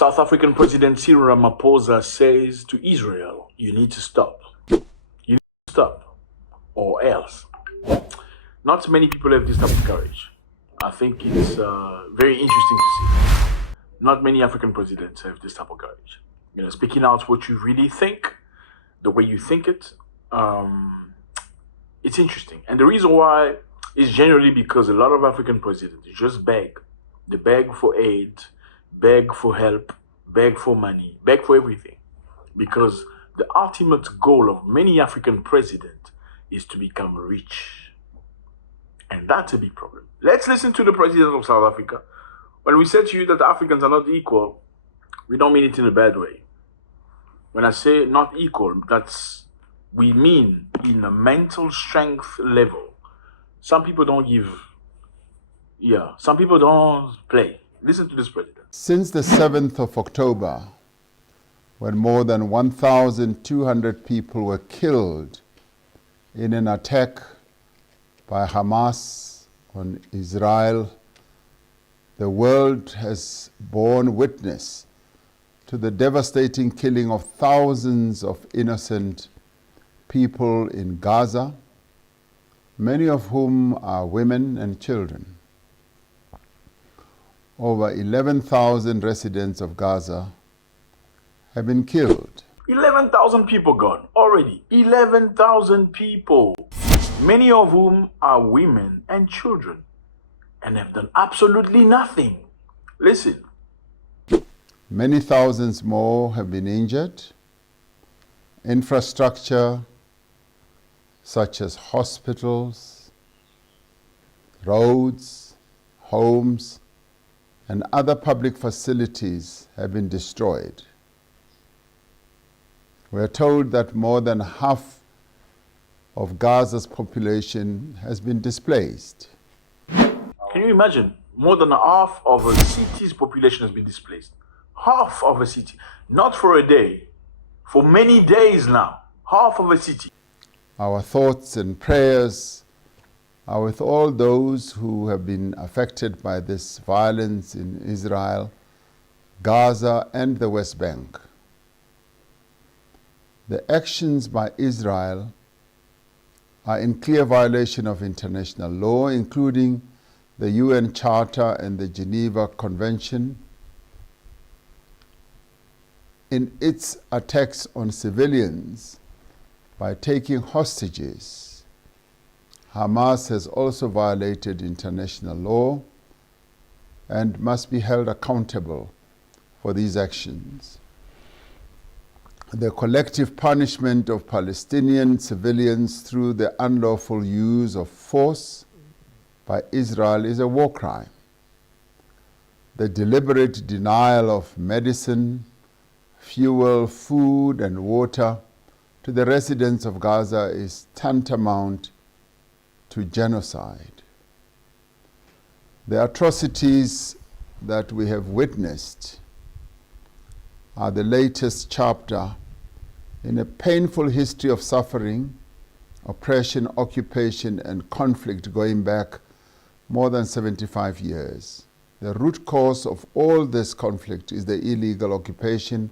South African President Cyril Ramaphosa says to Israel, you need to stop. You need to stop, or else. Not many people have this type of courage. I think it's very interesting to see. Not many African presidents have this type of courage. You know, speaking out what you really think, the way you think it, it's interesting. And the reason why is generally because a lot of African presidents just beg. They beg for aid, beg for help, beg for money, beg for everything. Because the ultimate goal of many African presidents is to become rich. And that's a big problem. Let's listen to the president of South Africa. When we say to you that Africans are not equal, we don't mean it in a bad way. When I say not equal, we mean in a mental strength level. Some people don't some people don't play. Listen to this president. Since the 7th of October, when more than 1,200 people were killed in an attack by Hamas on Israel, the world has borne witness to the devastating killing of thousands of innocent people in Gaza, many of whom are women and children. Over 11,000 residents of Gaza have been killed. 11,000 people gone already. 11,000 people, many of whom are women and children, and have done absolutely nothing. Listen. Many thousands more have been injured. Infrastructure such as hospitals, roads, homes, and other public facilities have been destroyed. We are told that more than half of Gaza's population has been displaced. Can you imagine? More than half of a city's population has been displaced. Half of a city. Not for a day. For many days now. Half of a city. Our thoughts and prayers are with all those who have been affected by this violence in Israel, Gaza, and the West Bank. The actions by Israel are in clear violation of international law, including the UN Charter and the Geneva Convention. In its attacks on civilians by taking hostages, Hamas has also violated international law and must be held accountable for these actions. The collective punishment of Palestinian civilians through the unlawful use of force by Israel is a war crime. The deliberate denial of medicine, fuel, food, and water to the residents of Gaza is tantamount to genocide. The atrocities that we have witnessed are the latest chapter in a painful history of suffering, oppression, occupation, and conflict going back more than 75 years. The root cause of all this conflict is the illegal occupation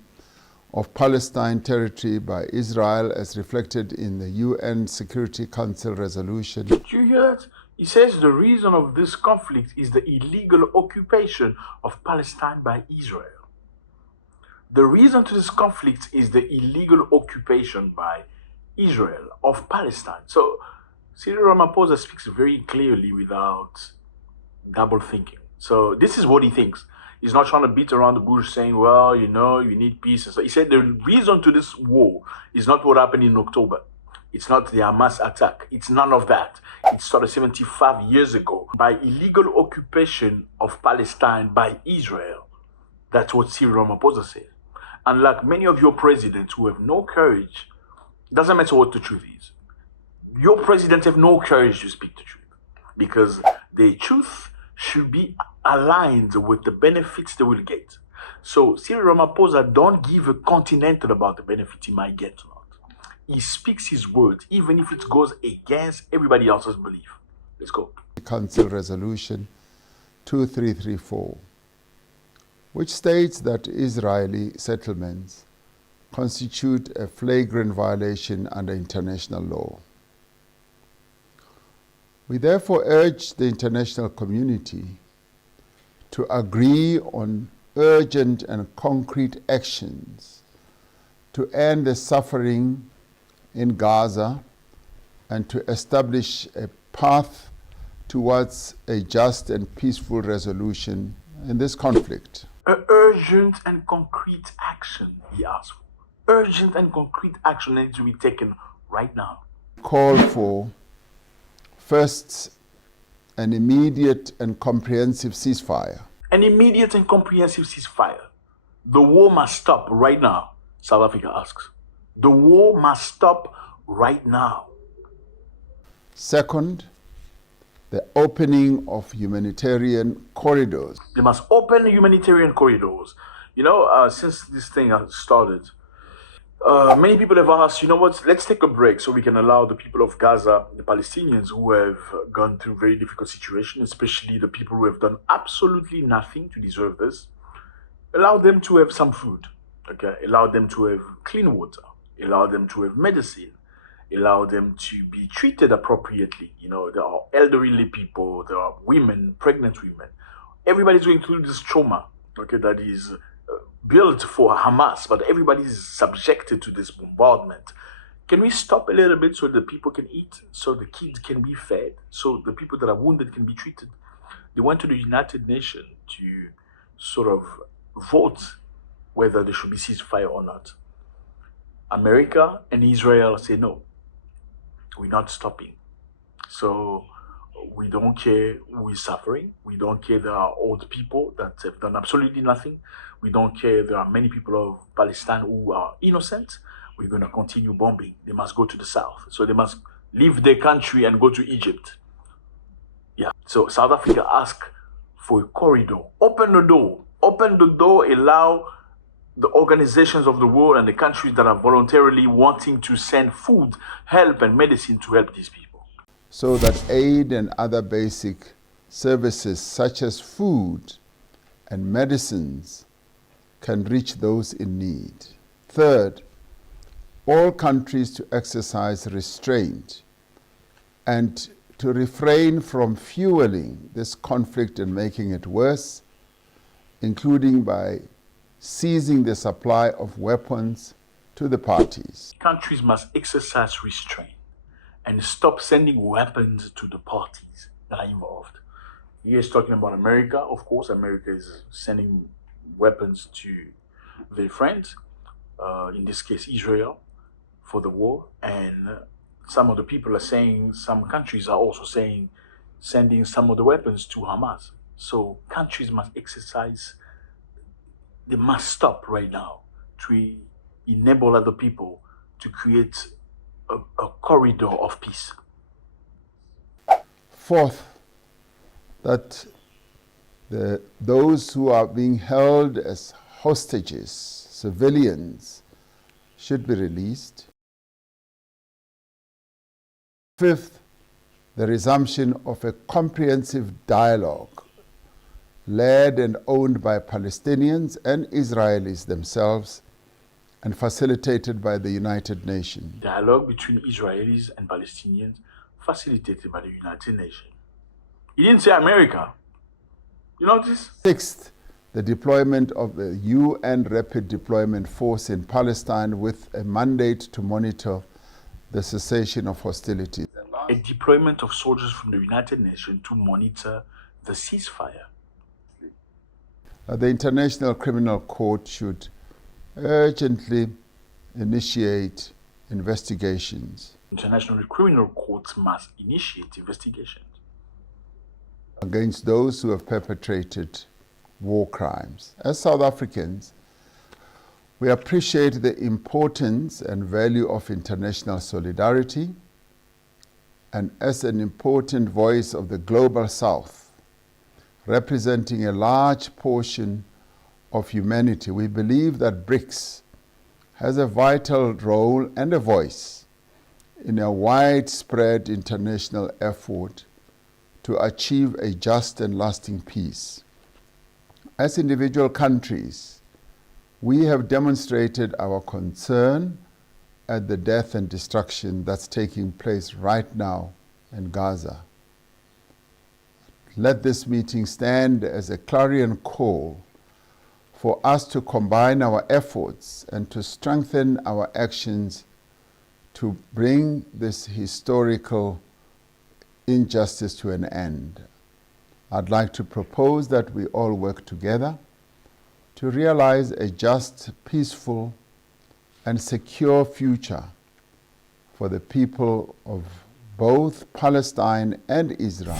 of Palestine territory by Israel as reflected in the UN Security Council resolution. Did you hear that? He says the reason of this conflict is the illegal occupation of Palestine by Israel. The reason to this conflict is the illegal occupation by Israel of Palestine. So Cyril Ramaphosa speaks very clearly without double thinking. So this is what he thinks. He's not trying to beat around the bush saying, well, you know, you need peace. So he said the reason to this war is not what happened in October. It's not the Hamas attack. It's none of that. It started 75 years ago by illegal occupation of Palestine by Israel. That's what Cyril Ramaphosa said. Unlike many of your presidents who have no courage, doesn't matter what the truth is. Your presidents have no courage to speak the truth because the truth should be aligned with the benefits they will get. So Cyril Ramaphosa don't give a continental about the benefit he might get or not. He speaks his words, even if it goes against everybody else's belief. Let's go. Council Resolution 2334, which states that Israeli settlements constitute a flagrant violation under international law. We therefore urge the international community to agree on urgent and concrete actions to end the suffering in Gaza and to establish a path towards a just and peaceful resolution in this conflict. Urgent and concrete action, he asked for. Urgent and concrete action needs to be taken right now. Call for, first, an immediate and comprehensive ceasefire. An immediate and comprehensive ceasefire. The war must stop right now, South Africa asks. The war must stop right now. Second, the opening of humanitarian corridors. They must open humanitarian corridors. Since this thing has started, many people have asked, you know what, let's take a break so we can allow the people of Gaza, the Palestinians who have gone through very difficult situations, especially the people who have done absolutely nothing to deserve this, allow them to have some food, okay? Allow them to have clean water, allow them to have medicine, allow them to be treated appropriately. There are elderly people, there are women, pregnant women. Everybody's going through this trauma, okay, that is built for Hamas, but everybody is subjected to this bombardment. Can we stop a little bit so the people can eat, so the kids can be fed, so the people that are wounded can be treated? They went to the United Nations to sort of vote whether there should be ceasefire or not. America and Israel say no, we're not stopping. So we don't care who is suffering. We don't care there are old people that have done absolutely nothing. We don't care there are many people of Palestine who are innocent. We're going to continue bombing. They must go to the south. So they must leave their country and go to Egypt. Yeah. So South Africa asked for a corridor. Open the door. Open the door. Allow the organizations of the world and the countries that are voluntarily wanting to send food, help, and medicine to help these people. So that aid and other basic services such as food and medicines can reach those in need. Third, all countries to exercise restraint and to refrain from fueling this conflict and making it worse, including by seizing the supply of weapons to the parties. Countries must exercise restraint and stop sending weapons to the parties that are involved. He is talking about America. Of course, America is sending weapons to their friends, in this case Israel, for the war. And some of the people are saying, some countries are also saying, sending some of the weapons to Hamas. So countries must exercise, they must stop right now to enable other people to create a corridor of peace. Fourth, that those who are being held as hostages, civilians, should be released. Fifth, the resumption of a comprehensive dialogue led and owned by Palestinians and Israelis themselves and facilitated by the United Nations. Dialogue between Israelis and Palestinians facilitated by the United Nations. He didn't say America. You notice? Sixth, the deployment of the UN Rapid Deployment Force in Palestine with a mandate to monitor the cessation of hostilities. A deployment of soldiers from the United Nations to monitor the ceasefire. The International Criminal Court should urgently initiate investigations. International Criminal Courts must initiate investigations against those who have perpetrated war crimes. As South Africans, we appreciate the importance and value of international solidarity, and as an important voice of the Global South, representing a large portion of humanity, we believe that BRICS has a vital role and a voice in a widespread international effort to achieve a just and lasting peace. As individual countries, we have demonstrated our concern at the death and destruction that's taking place right now in Gaza. Let this meeting stand as a clarion call for us to combine our efforts and to strengthen our actions to bring this historical injustice to an end. I'd like to propose that we all work together to realize a just, peaceful, and secure future for the people of both Palestine and Israel.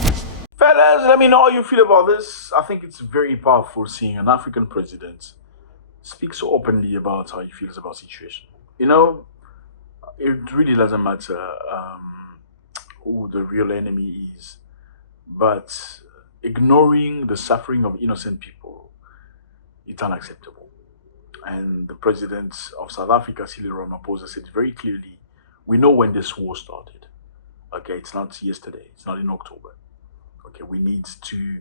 Fellas, let me know how you feel about this. I think it's very powerful seeing an African president speak so openly about how he feels about the situation. You know, it really doesn't matter who the real enemy is, but ignoring the suffering of innocent people, it's unacceptable. And the president of South Africa, Cyril Ramaphosa, said very clearly, we know when this war started. Okay, it's not yesterday, it's not in October. Okay, we need to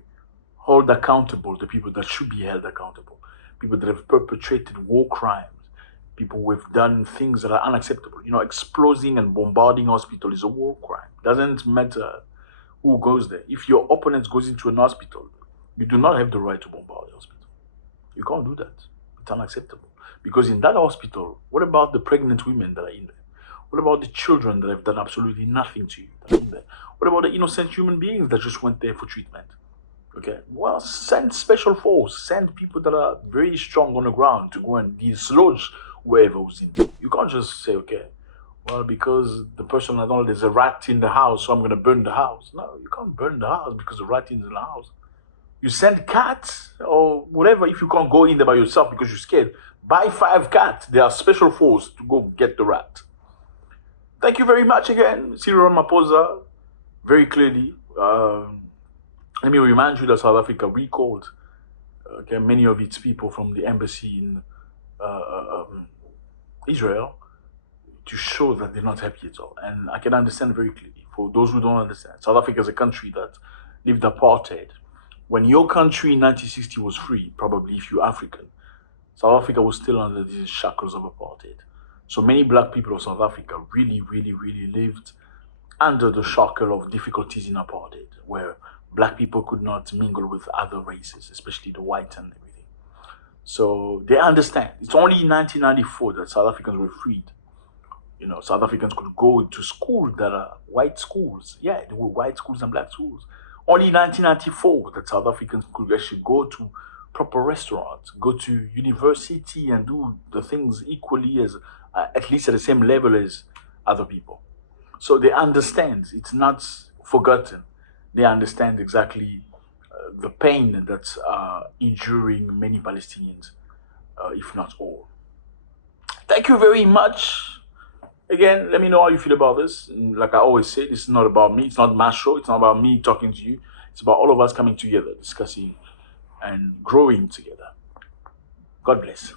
hold accountable the people that should be held accountable, people that have perpetrated war crimes, people who have done things that are unacceptable. You know, exploding and bombarding hospital is a war crime. Doesn't matter who goes there. If your opponent goes into an hospital, you do not have the right to bombard the hospital. You can't do that. It's unacceptable. Because in that hospital, what about the pregnant women that are in there? What about the children that have done absolutely nothing to you that are in there? What about the innocent human beings that just went there for treatment? Okay, well, send special force, send people that are very strong on the ground to go and dislodge whoever was in there. You can't just say, okay, well, because the person, I don't know, there's a rat in the house, so I'm going to burn the house. No, you can't burn the house because the rat is in the house. You send cats or whatever. If you can't go in there by yourself because you're scared, buy 5 cats. They are special force to go get the rat. Thank you very much again, Cyril Ramaphosa, very clearly. Let me remind you that South Africa recalled many of its people from the embassy in Israel to show that they're not happy at all. And I can understand very clearly. For those who don't understand, South Africa is a country that lived apartheid. When your country in 1960 was free, probably if you're African, South Africa was still under these shackles of apartheid. So many black people of South Africa really, really, really lived under the shackle of difficulties in apartheid, where black people could not mingle with other races, especially the whites and everything. So they understand. It's only in 1994 that South Africans were freed. You know, South Africans could go to schools that are white schools. Yeah, there were white schools and black schools. Only in 1994 that South Africans could actually go to proper restaurants, go to university and do the things equally as, at least at the same level as other people. So they understand. It's not forgotten. They understand exactly the pain that's enduring many Palestinians, if not all. Thank you very much. Again, let me know how you feel about this. And like I always say, this is not about me. It's not my show. It's not about me talking to you. It's about all of us coming together, discussing and growing together. God bless.